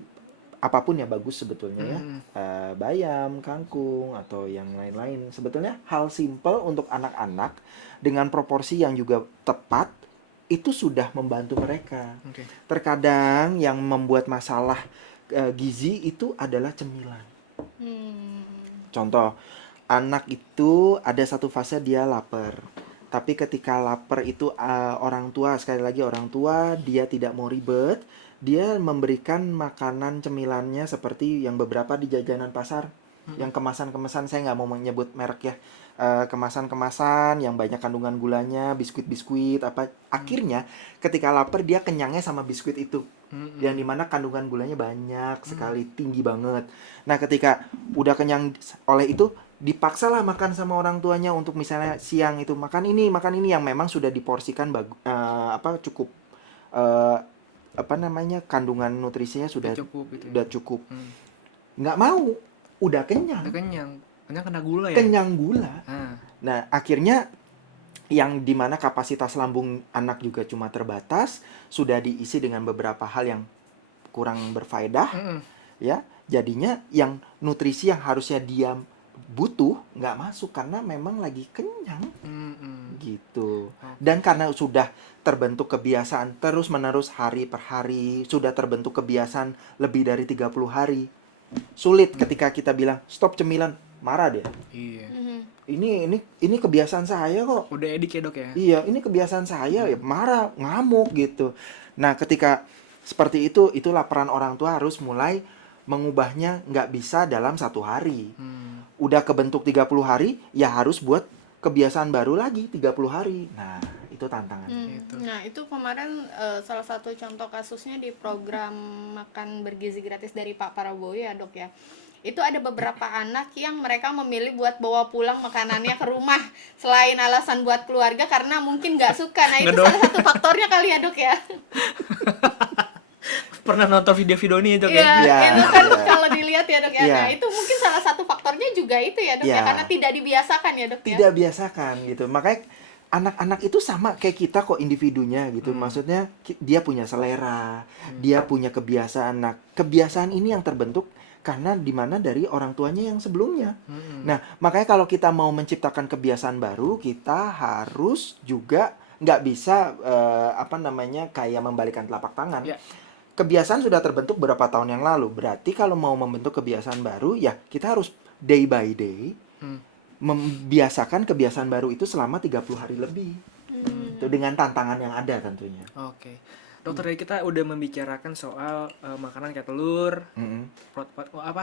apapun ya bagus sebetulnya ya. Bayam, kangkung atau yang lain-lain. Sebetulnya hal simple untuk anak-anak dengan proporsi yang juga tepat itu sudah membantu mereka. Oke. Terkadang yang membuat masalah gizi itu adalah cemilan. Contoh, anak itu ada satu fase dia lapar. Tapi ketika lapar itu orang tua, sekali lagi orang tua, dia tidak mau ribet, dia memberikan makanan cemilannya seperti yang beberapa di jajanan pasar. Yang kemasan-kemasan, saya nggak mau menyebut merek ya. Kemasan-kemasan yang banyak kandungan gulanya, biskuit-biskuit, apa. Akhirnya ketika lapar dia kenyangnya sama biskuit itu. Yang dimana kandungan gulanya banyak sekali, tinggi banget. Nah, ketika udah kenyang oleh itu, dipaksalah makan sama orang tuanya untuk misalnya siang itu makan ini yang memang sudah diporsikan cukup kandungan nutrisinya sudah Cukup gitu ya. udah cukup. Nggak mau, udah kenyang. Udah kenyang kena gula ya. Kenyang gula. Nah, akhirnya yang dimana kapasitas lambung anak juga cuma terbatas, sudah diisi dengan beberapa hal yang kurang berfaedah, ya. Jadinya yang nutrisi yang harusnya dia butuh nggak masuk karena memang lagi kenyang Mm-mm. gitu. Oke. Dan karena sudah terbentuk kebiasaan terus menerus hari per hari, sudah terbentuk kebiasaan lebih dari 30 hari. Sulit ketika kita bilang stop cemilan, marah dia. Iya. Mhm. Ini kebiasaan saya kok. Udah edik ya dok ya. Iya, ini kebiasaan saya, ya marah, ngamuk gitu. Nah, ketika seperti itu, itulah peran orang tua harus mulai mengubahnya, nggak bisa dalam 1 hari. Udah kebentuk 30 hari, ya harus buat kebiasaan baru lagi 30 hari. Nah, itu tantangannya. Gitu. Nah, itu kemarin salah satu contoh kasusnya di program makan bergizi gratis dari Pak Prabowo ya, Dok ya. Itu ada beberapa anak yang mereka memilih buat bawa pulang makanannya ke rumah selain alasan buat keluarga karena mungkin nggak suka. Nah, itu Nggak salah satu faktornya kali ya, Dok ya. Pernah nonton video-video ini dok Iya, ya? Iya, itu kan iya. kalau dilihat ya, Dok ya. Iya. Nah, itu mungkin salah satu faktornya juga itu ya, Dok ya, Iya. karena tidak dibiasakan ya, Dok ya. Tidak biasakan gitu. Makanya anak-anak itu sama kayak kita kok individunya gitu. Maksudnya dia punya selera, dia punya kebiasaan. Nah, kebiasaan ini yang terbentuk karena dimana dari orang tuanya yang sebelumnya. Nah, makanya kalau kita mau menciptakan kebiasaan baru, kita harus juga nggak bisa kayak membalikan telapak tangan. Ya. Kebiasaan sudah terbentuk berapa tahun yang lalu. Berarti kalau mau membentuk kebiasaan baru, ya kita harus day by day membiasakan kebiasaan baru itu selama 30 hari lebih. Itu dengan tantangan yang ada tentunya. Oke. Dokter tadi kita udah membicarakan soal makanan kayak telur, Mm-mm.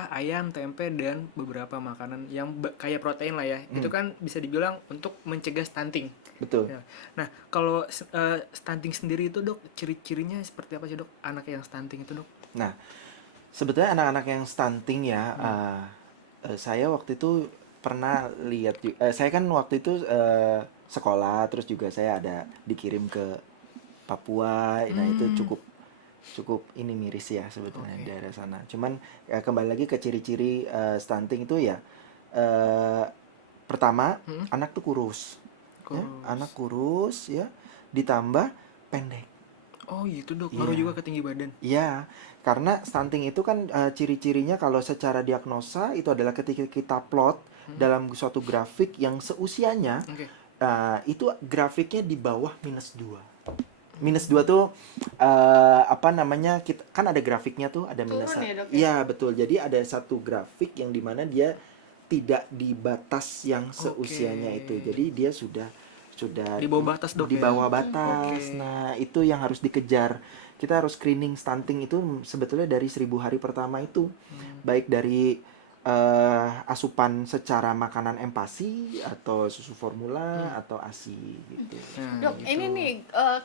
ayam, tempe dan beberapa makanan yang kayak protein lah ya. Itu kan bisa dibilang untuk mencegah stunting. Betul. Ya. Nah, kalau stunting sendiri itu dok, ciri-cirinya seperti apa sih dok? Anak yang stunting itu dok? Nah, sebetulnya anak-anak yang stunting ya, saya waktu itu pernah lihat, saya kan waktu itu sekolah, terus juga saya ada dikirim ke Papua, nah itu cukup ini miris ya sebetulnya Oke. daerah sana. Cuman kembali lagi ke ciri-ciri stunting itu ya, pertama anak tuh kurus, ya, anak kurus ya, ditambah pendek. Oh gitu dok, ngaruh Iya. juga ke tinggi badan. Iya, karena stunting itu kan ciri-cirinya kalau secara diagnosa itu adalah ketika kita plot dalam suatu grafik yang seusianya, Oke. itu grafiknya di bawah -2. -2 tuh kan ada grafiknya tuh, ada minus. Turun ya, Dok, ya? Iya, betul. Jadi ada satu grafik yang dimana dia tidak di batas yang seusianya Oke. itu. Jadi dia sudah Di bawah batas dok di ya? bawah batas. Oke. Nah, itu yang harus dikejar. Kita harus screening stunting itu sebetulnya dari 1000 hari pertama itu. Baik dari asupan secara makanan empasi atau susu formula atau ASI gitu. Nah, Dok, gitu. ini nih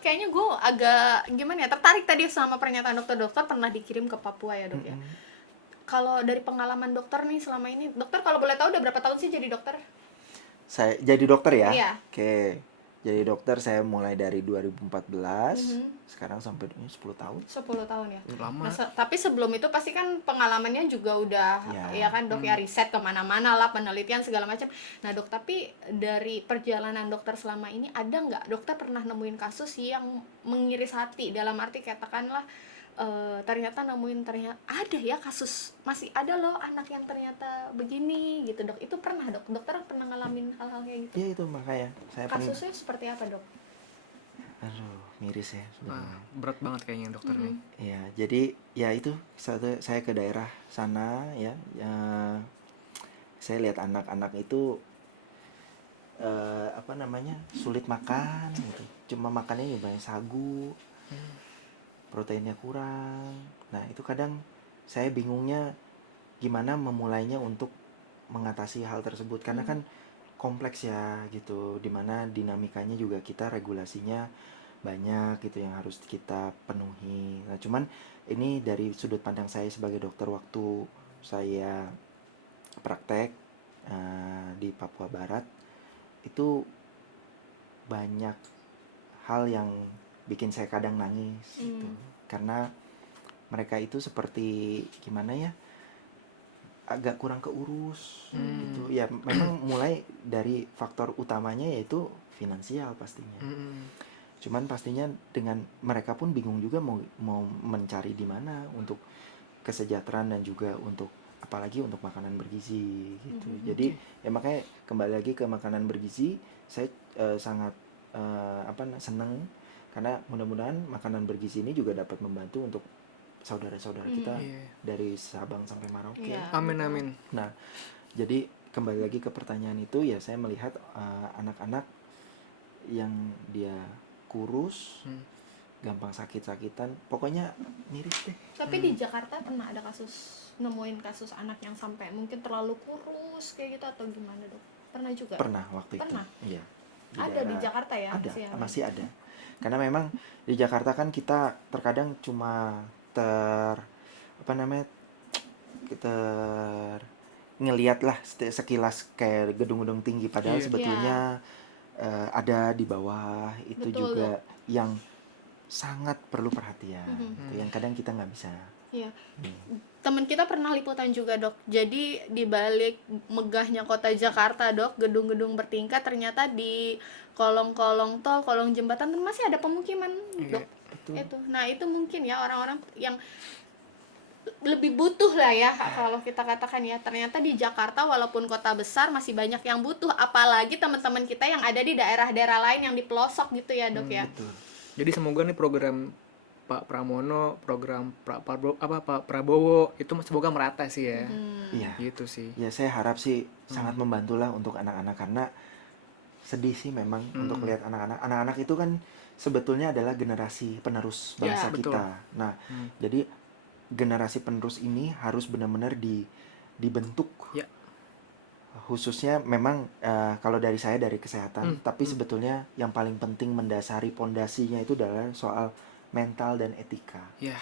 kayaknya gue agak gimana ya, tertarik tadi sama pernyataan dokter pernah dikirim ke Papua ya, Dok ya. Kalau dari pengalaman dokter nih selama ini, dokter kalau boleh tahu udah berapa tahun sih jadi dokter? Saya jadi dokter ya. Iya. Oke. Jadi dokter saya mulai dari 2014. Sekarang sampai 10 tahun. 10 tahun ya. Lama. Nah, tapi sebelum itu pasti kan pengalamannya juga udah Ya. ya kan, Dok, ya, riset kemana-mana lah, penelitian segala macam. Nah, Dok, tapi dari perjalanan dokter selama ini ada nggak dokter pernah nemuin kasus yang mengiris hati, dalam arti katakanlah ternyata ada ya kasus, masih ada loh anak yang ternyata begini gitu, Dok. Itu pernah, Dok? Dokter pernah ngalamin hal-hal kayak gitu? Ya itu makanya saya pernah. Kasusnya seperti apa, Dok? Aduh, miris ya sebenarnya. Berat banget kayaknya dokter nih. Ya, jadi ya itu saya ke daerah sana ya, saya lihat anak-anak itu sulit makan gitu. Cuma makannya ya banyak sagu, proteinnya kurang. Nah, itu kadang saya bingungnya gimana memulainya untuk mengatasi hal tersebut karena kan kompleks ya gitu, dimana dinamikanya juga kita regulasinya banyak gitu yang harus kita penuhi. Nah, cuman ini dari sudut pandang saya sebagai dokter waktu saya praktek di Papua Barat, itu banyak hal yang bikin saya kadang nangis gitu. Karena mereka itu seperti gimana ya, agak kurang keurus gitu. Ya memang mulai dari faktor utamanya yaitu finansial pastinya. Cuman pastinya dengan mereka pun bingung juga mau mencari di mana untuk kesejahteraan dan juga untuk apalagi untuk makanan bergizi gitu. Jadi ya makanya kembali lagi ke makanan bergizi, saya sangat senang karena mudah-mudahan makanan bergizi ini juga dapat membantu untuk saudara-saudara kita dari Sabang sampai Merauke. Iya, Amin betul. amin. Nah, jadi kembali lagi ke pertanyaan itu, ya saya melihat anak-anak yang dia kurus, gampang sakit-sakitan, pokoknya miris deh. Tapi di Jakarta pernah ada nemuin kasus anak yang sampai mungkin terlalu kurus kayak gitu atau gimana, Dok? Pernah juga? Pernah waktu Pernah? itu. Iya. Ada di Jakarta ya? Ada, masih yang masih ada. Karena memang di Jakarta kan kita terkadang cuma kita ngelihat lah sekilas kayak gedung-gedung tinggi, padahal Iya. sebetulnya ada di bawah itu Betul, juga yang sangat perlu perhatian, gitu, yang kadang kita nggak bisa. Iya. Temen kita pernah liputan juga, Dok. Jadi di balik megahnya kota Jakarta, Dok, gedung-gedung bertingkat, ternyata di kolong-kolong tol, kolong jembatan tuh masih ada pemukiman, Dok. Itu. Nah, itu mungkin ya orang-orang yang lebih butuh lah ya, kalau kita katakan ya. Ternyata di Jakarta walaupun kota besar masih banyak yang butuh, apalagi teman-teman kita yang ada di daerah-daerah lain yang di pelosok gitu ya, Dok ya. Betul. Jadi semoga nih program Pak Pramono, program Pak Prabowo itu semoga merata sih ya. Iya. Gitu sih. Ya saya harap sih sangat membantulah untuk anak-anak, karena sedih sih memang untuk lihat anak-anak itu kan sebetulnya adalah generasi penerus bangsa betul. kita. Nah, jadi generasi penerus ini harus benar-benar dibentuk. Ya. Khususnya memang kalau dari saya dari kesehatan, tapi sebetulnya yang paling penting mendasari pondasinya itu adalah soal mental dan etika. Ya.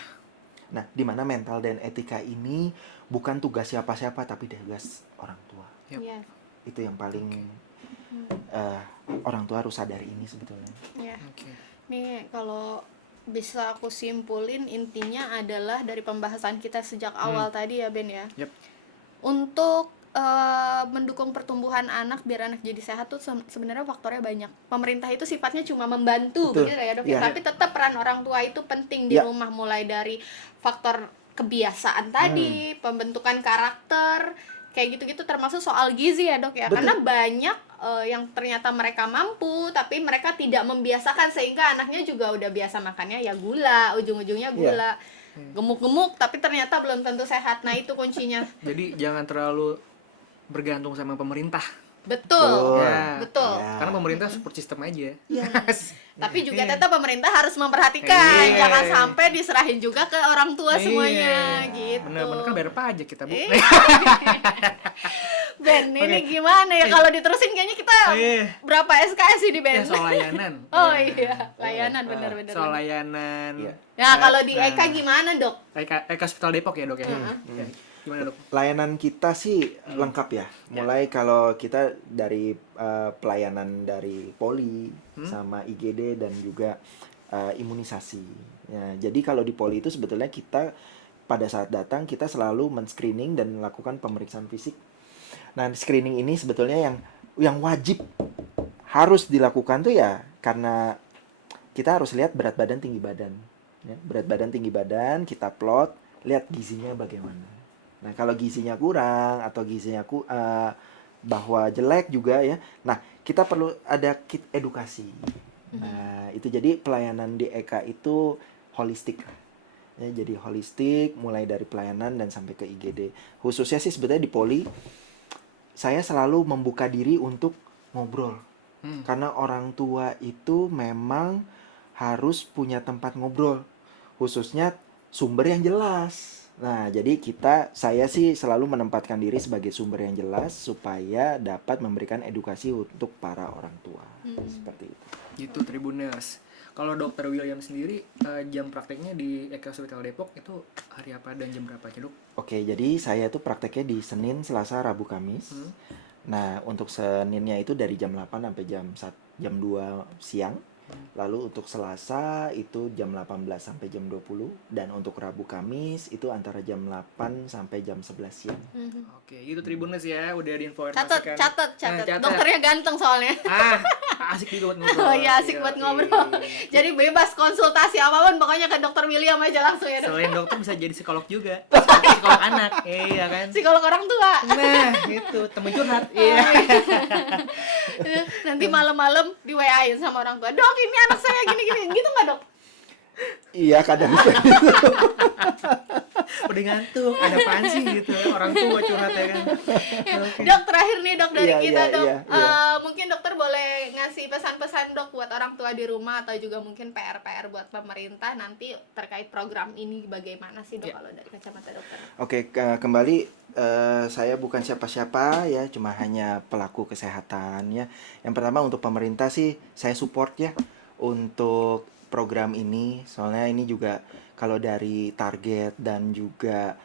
Nah, di mana mental dan etika ini bukan tugas siapa-siapa, tapi tugas orang tua. Yep. Iya. Itu yang paling orang tua harus sadari ini sebetulnya. Iya. Oke. Nih kalau bisa aku simpulin, intinya adalah dari pembahasan kita sejak awal tadi ya, Ben ya. Yep. Untuk mendukung pertumbuhan anak biar anak jadi sehat tuh sebenarnya faktornya banyak. Pemerintah itu sifatnya cuma membantu, Betul. gitu ya, Dok. Iya. Tapi tetap peran orang tua itu penting di Iya. rumah, mulai dari faktor kebiasaan tadi, pembentukan karakter, kayak gitu-gitu, termasuk soal gizi ya, Dok ya. Betul. Karena banyak yang ternyata mereka mampu tapi mereka tidak membiasakan, sehingga anaknya juga udah biasa makannya ya gula, ujung-ujungnya gula. Gemuk-gemuk tapi ternyata belum tentu sehat. Nah, itu kuncinya. Jadi jangan terlalu bergantung sama pemerintah. Betul. Ya. Betul. Ya. Karena pemerintah support system aja. Tapi juga tetap pemerintah harus memperhatikan, Iya. jangan sampai diserahin juga ke orang tua semuanya, gitu. Bener-bener kan bayar pajak kita, Bu. Ben, ini gimana ya kalau diterusin kayaknya kita berapa SKS sih di Ben? Ya, soal layanan. Oh iya, layanan bener-bener. Soal layanan. Iya. Ya kalau di Eka gimana, Dok? Eka Hospital Depok ya, Dok ya? Ya. Gimana, Dok? Layanan kita sih lengkap ya. Mulai kalau kita dari pelayanan dari poli sama IGD dan juga imunisasi. Ya, jadi kalau di poli itu sebetulnya kita pada saat datang kita selalu men-screening dan melakukan pemeriksaan fisik. Nah, screening ini sebetulnya yang wajib harus dilakukan tuh ya karena kita harus lihat berat badan tinggi badan. Ya, berat badan tinggi badan kita plot, lihat gizinya bagaimana. Nah, kalau gizinya kurang atau gizinya bahwa jelek juga ya. Nah, kita perlu ada kit edukasi. Nah, itu jadi pelayanan di Eka itu holistik. Ya, jadi holistik mulai dari pelayanan dan sampai ke IGD. Khususnya sih sebetulnya di poli saya selalu membuka diri untuk ngobrol. Karena orang tua itu memang harus punya tempat ngobrol. Khususnya sumber yang jelas. Nah, jadi saya sih selalu menempatkan diri sebagai sumber yang jelas supaya dapat memberikan edukasi untuk para orang tua. Seperti itu. Gitu, Tribuners. Kalau Dr. William sendiri, jam prakteknya di Eka Hospital Depok itu hari apa dan jam berapa aja, Dok? Oke, jadi saya tuh prakteknya di Senin, Selasa, Rabu, Kamis. Nah, untuk Seninnya itu dari jam 8 sampai jam 2 siang. Lalu untuk Selasa itu jam 18 sampai jam 20, dan untuk Rabu Kamis itu antara jam 8 sampai jam 11 siang. Oke, itu Tribuners ya, udah Catat, diinformasikan. catat, Nah, catat. catat. Dokternya ganteng soalnya. Asik juga buat ngobrol. Oh iya, asik buat ngobrol. Jadi bebas konsultasi apapun, pokoknya ke dokter William aja langsung ya, Dok. Selain dokter bisa jadi psikolog juga. Psikolog anak. Iya kan? Psikolog orang tua. Nah, itu temen curhat. Iya. Nanti malam-malam di WA-in sama orang tua. Dok, ini anak saya gini-gini. Gitu nggak, Dok? Iya, kadang kayak gitu. Udah ngantuk, ada apaan sih gitu. Orang tua curhat ya kan. Dok, terakhir nih, Dok, dari Iya, kita, iya, Dok. iya, iya. Mungkin dokter boleh ngasih pesan-pesan, Dok, buat orang tua di rumah atau juga mungkin PR-PR buat pemerintah nanti terkait program ini bagaimana sih, Dok, Iya. kalau dari kacamata dokter? Oke, kembali saya bukan siapa-siapa ya, cuma hanya pelaku kesehatan ya. Yang pertama untuk pemerintah sih saya support ya untuk program ini, soalnya ini juga kalau dari target dan juga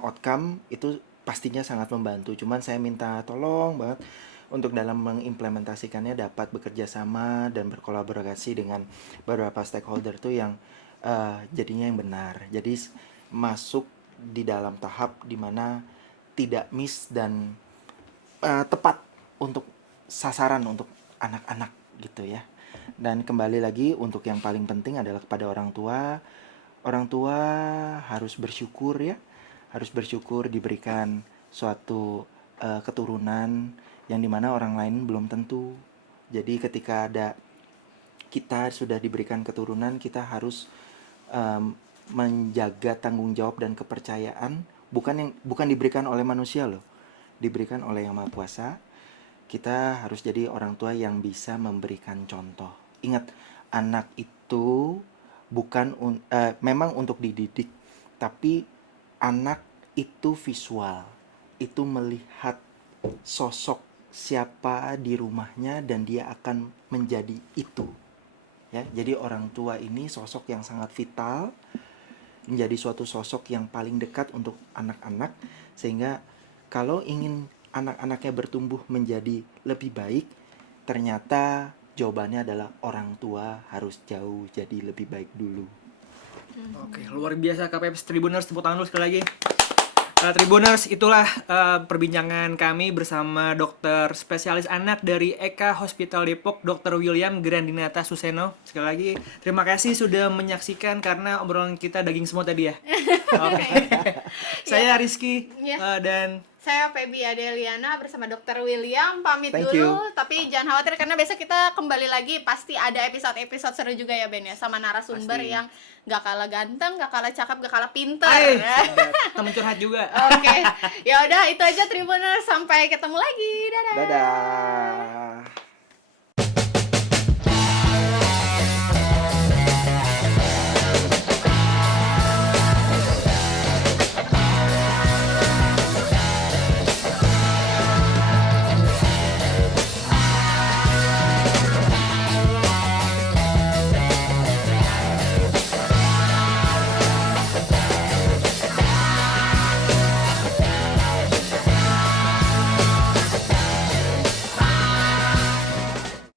outcome itu pastinya sangat membantu. Cuman saya minta tolong banget untuk dalam mengimplementasikannya dapat bekerja sama dan berkolaborasi dengan beberapa stakeholder tuh yang jadinya yang benar. Jadi masuk di dalam tahap dimana tidak miss dan tepat untuk sasaran untuk anak-anak gitu ya. Dan kembali lagi untuk yang paling penting adalah kepada orang tua. Orang tua harus bersyukur ya, harus bersyukur diberikan suatu keturunan yang dimana orang lain belum tentu. Jadi ketika kita sudah diberikan keturunan, kita harus menjaga tanggung jawab dan kepercayaan, bukan diberikan oleh manusia loh, diberikan oleh Yang Maha Kuasa. Kita harus jadi orang tua yang bisa memberikan contoh. Ingat, anak itu memang untuk dididik, tapi anak itu visual, itu melihat sosok siapa di rumahnya dan dia akan menjadi itu. Ya, jadi orang tua ini sosok yang sangat vital, menjadi suatu sosok yang paling dekat untuk anak-anak, sehingga kalau ingin anak-anaknya bertumbuh menjadi lebih baik, ternyata jawabannya adalah orang tua harus jauh jadi lebih baik dulu. Oke, luar biasa KPFS Tribuners, tepuk tangan dulu sekali lagi. Tribuners, itulah perbincangan kami bersama dokter spesialis anak dari Eka Hospital Depok, Dr. William Grandinata Suseno. Sekali lagi, terima kasih sudah menyaksikan karena obrolan kita daging semua tadi ya. Oke. Saya Rizky dan saya Feby Adeliana bersama Dr. William pamit Thank dulu. you. Tapi jangan khawatir karena besok kita kembali lagi, pasti ada episode-episode seru juga ya, Ben ya, sama narasumber Pasti. yang gak kalah ganteng, gak kalah cakep, gak kalah pinter. temen curhat juga. Oke, ya udah itu aja Tribuners, sampai ketemu lagi. Dadah. Dadah.